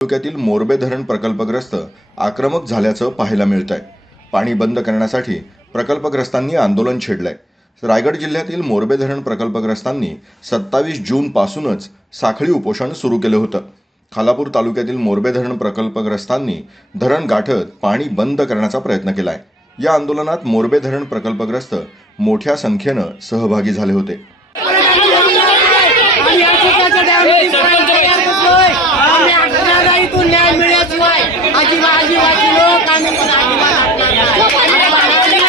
तालुक्यातील मोरबे धरण प्रकल्पग्रस्त आक्रमक झाल्याचं पाहायला मिळत आहे पाणी बंद करण्यासाठी प्रकल्पग्रस्तांनी आंदोलन छेडलंय. रायगड जिल्ह्यातील मोरबे धरण प्रकल्पग्रस्तांनी सत्तावीस जूनपासूनच साखळी उपोषण सुरू केलं होतं. खालापूर तालुक्यातील मोरबे धरण प्रकल्पग्रस्तांनी धरण गाठत पाणी बंद करण्याचा प्रयत्न केलाय. या आंदोलनात मोरबे धरण प्रकल्पग्रस्त मोठ्या संख्येनं सहभागी झाले होते. न्याय मिळाल्याशिवाय अजिबात आदिवासी लोक आम्ही पण अजिबात हटणार नाही.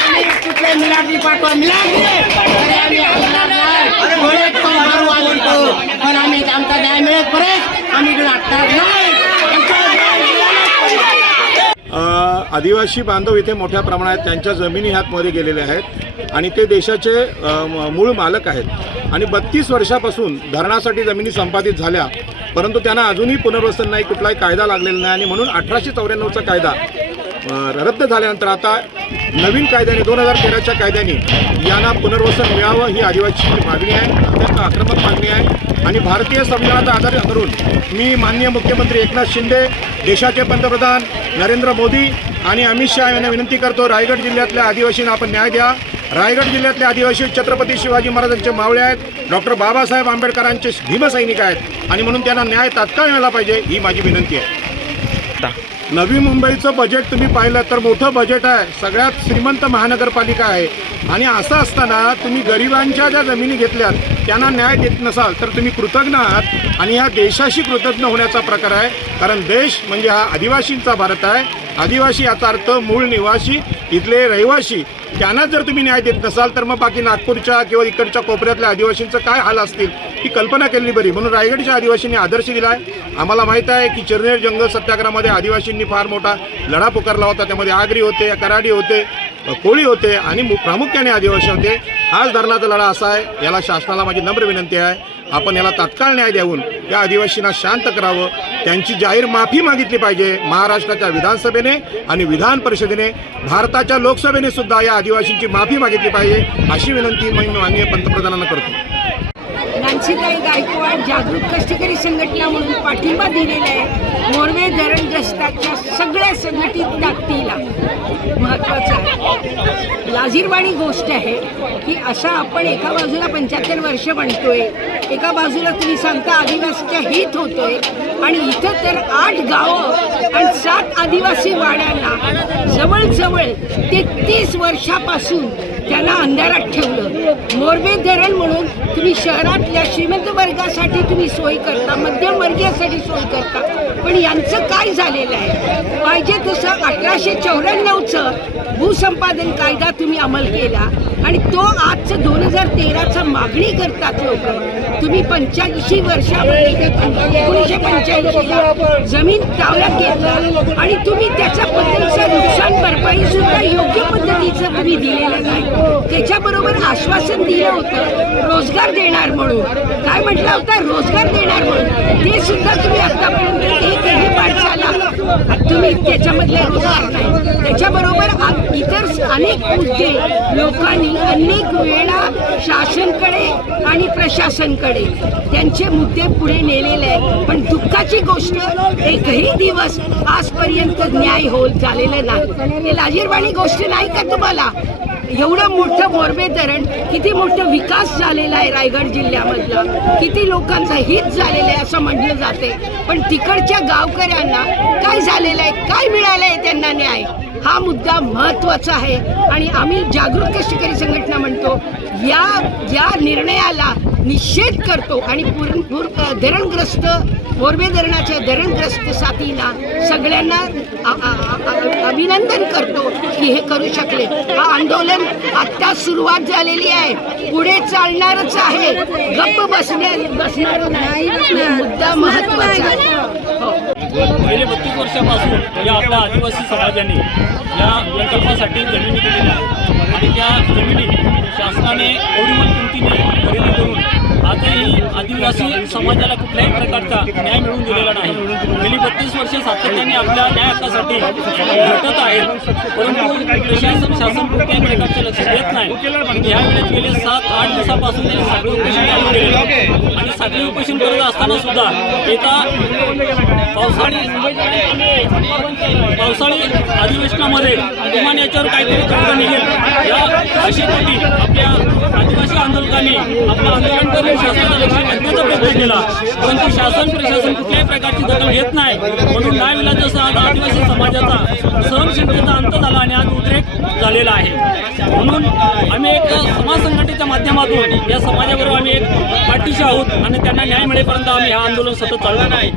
आम्ही कुठले मिलाटरी पाठवा मिलाटरी तरी आम्ही हटणार नाही डोळे पण मारू आम्ही तो. पण आम्ही आमचा न्याय मिळेपर्यंत आम्ही इकडून हटणार नाही आमचा न्याय मिळालाच पाहिजे. अ, आदिवासी बांधव इथे मोठ्या प्रमाणात त्यांच्या जमिनी हातमध्ये गेलेल्या आहेत आणि ते देशाचे मूळ मालक आहेत. आणि बत्तीस वर्षापासून धरणासाठी जमिनी संपादित झाल्या परंतु त्यांना अजूनही पुनर्वसन नाही कुठलाही कायदा लागलेला नाही आणि म्हणून अठराशे चौऱ्याण्णवचा कायदा रद्द झाल्यानंतर आता नवीन कायद्याने दोन हजार तेराच्या कायद्याने यांना पुनर्वसन मिळावं ही आदिवासीची मागणी आहे अत्यंत आक्रमक मागणी आहे. आणि भारतीय संविधानाचा आधार करून मी माननीय मुख्यमंत्री एकनाथ शिंदे देशाचे पंतप्रधान नरेंद्र मोदी आणि अमित शहा यांना विनंती करतो रायगड जिल्ह्यातल्या आदिवासींना आपण न्याय द्या. रायगड जिल्ह्यातले आदिवासी छत्रपती शिवाजी महाराजांचे मावळे आहेत डॉक्टर बाबासाहेब आंबेडकरांचे भीमसैनिक आहेत आणि म्हणून त्यांना न्याय तात्काळ मिळाला पाहिजे ही माझी विनंती आहे. नवी मुंबईचं बजेट तुम्ही पाहिलं तर मोठं बजेट आहे. सगळ्यात श्रीमंत महानगरपालिका आहे. आणि असं असताना तुम्ही गरिबांच्या ज्या जमिनी घेतल्यात त्यांना न्याय देत नसाल तर तुम्ही कृतज्ञ आहात. आणि ह्या देशाशी कृतज्ञ होण्याचा प्रकार आहे. कारण देश म्हणजे हा आदिवासींचा भारत आहे. आदिवासी याचा अर्थ मूळ निवासी. इथले रहिवासी त्यांना जर तुम्ही न्याय देत नसाल तर मग बाकी नागपूरच्या किंवा इकडच्या कोपऱ्यातल्या आदिवासींचं काय हाल असतील? ही कल्पना केली बरी. म्हणून रायगडच्या आदिवासींनी आदर्श दिला आहे आम्हाला माहीत आहे की चिरनेर जंगल सत्याग्रहामध्ये आदिवासींनी फार मोठा लढा पुकारला होता. त्यामध्ये आगरी होते कराडी होते कोळी होते आणि मु- प्रामुख्याने आदिवासी होते. हाच धरणाचा लढा असा आहे. याला शासनाला माझी नम्र विनंती आहे. आपण याला तात्काळ न्याय देऊन या आदिवासींना शांत करावं. त्यांची जाहीर माफी मागितली पाहिजे महाराष्ट्राच्या विधानसभेने आणि विधान परिषदेने. भारताच्या लोकसभेने सुद्धा या आदिवासींची माफी मागितली पाहिजे अशी विनंती मी माननीय पंतप्रधानांना करतो. नानसीताई गायकवाड जागरूक कष्टकरी संघटना म्हणून पाठिंबा दिलेला आहे. मोरवे धरणग्रस्ताच्या सगळ्या संघटित ताकदीला महत्त्वाचा आहे. लाजीरवाणी गोष्ट आहे की असं आपण एका बाजूला पंच्याहत्तर वर्ष म्हणतोय एका बाजूला तुम्ही सांगता आदिवासीच्या हित होतोय. आणि इथं तर आठ गावं आणि सात आदिवासी वाड्यांना जवळजवळ तेहतीस वर्षापासून त्यांना अंधारात ठेवलं. मोरबे धरण म्हणून तुम्ही शहरातल्या श्रीमंत वर्गासाठी तुम्ही सोय करता मध्यम वर्गीयासाठी सोय करता. पण यांचं काय झालेलं आहे? पाहिजे तसं अठराशे चौऱ्याण्णवचं भूसंपादन कायदा तुम्ही अंमल केला. आणि तो आजचं दोन हजार तेराचा मागणी करतात लोक. तुम्ही पंच्याऐंशी वर्षामध्ये एकोणीसशे पंच्याऐंशी जमीन तावड्यात घेतला आणि तुम्ही त्याच्याबद्दलचं नुकसान भरपाई सुद्धा योग्य पद्धतीचं तुम्ही दिलेलं नाही. त्याच्याबरोबर आश्वासन दिलं होतं रोजगार देणार म्हणून. काय म्हटलं होतं? रोजगार देणार म्हणून. ते सुद्धा तुम्ही आतापर्यंत एकही माणसाला तुम्ही त्याच्यामधले त्याच्याबरोबर इतर अनेक मुद्दे लोकांनी अनेक वेळा शासनकडे आणि प्रशासनकडे त्यांचे मुद्दे पुढे नेलेले आहेत. पण दुःखाची गोष्ट एकही दिवस आजपर्यंत न्याय होत झालेला नाही. हे लाजीरवाणी गोष्ट नाही का तुम्हाला? एवढं मोठं मोरबे धरण किती मोठं विकास झालेला आहे रायगड जिल्ह्यामधला. किती लोकांचं हित झालेलं आहे असं म्हटलं जाते. पण तिकडच्या गावकऱ्यांना काय झालेलं आहे काय मिळालं आहे त्यांना न्याय? हा मुद्दा महत्त्वाचा आहे. आणि आम्ही जागरूक कष्टकरी संघटना म्हणतो या या निर्णयाला निषेध करतो आणि पूर्ण धरणग्रस्त मोरबे धरणाच्या धरणग्रस्त साथीना सगळ्यांना अभिनंदन करतो की हे करू शकले. हा आंदोलन आता सुरुवात झालेली आहे. पुढे चालणारच आहे. गप्प बसण्या बसणार नाही. मुद्दा महत्त्वाचा आहे. हो. गेले बत्तीस वर्षापासून या आपल्या आदिवासी समाजाने या प्रकल्पासाठी जमिनी दिलेल्या आणि त्या जमिनी शासनाने एवढी किमतीने खरेदी करून आजही आदिवासी समाजाला कुठल्याही प्रकारचा न्याय मिळवून दिलेला नाही. गेली बत्तीस वर्षे सातत्याने आपल्या न्याय हक्कासाठी झटत आहेत. परंतु प्रशासन शासन कुठल्याही प्रकारचं लक्ष देत नाही. ह्या वेळेस गेले सात आठ दिवसापासून हे साखळी उपोषण उपोषण करत असताना सुद्धा येता पावसाळी पावसाळी अधिवेशनामध्ये किमान याच्यावर काहीतरी तोडगा निघेल. या आशेपोटी आपल्या आदिवासी आंदोलकांनी आपलं आंदोलन करून शासनाचं लक्ष प्रयत्न केला. परंतु शासन प्रशासन कुठल्याही प्रकारची दखल घेत नाही. म्हणून नाही जसं आज आदिवासी समाजाचा सहनशीलतेचा अंत झाला आणि आज उद्रेक झालेला आहे. म्हणून आम्ही एक समाज संघटनेच्या माध्यमातून या समाजाबरोबर आम्ही एक पाठीशी आहोत आणि त्यांना न्याय मिळेपर्यंत आम्ही हे आंदोलन सतत चालवणार आहे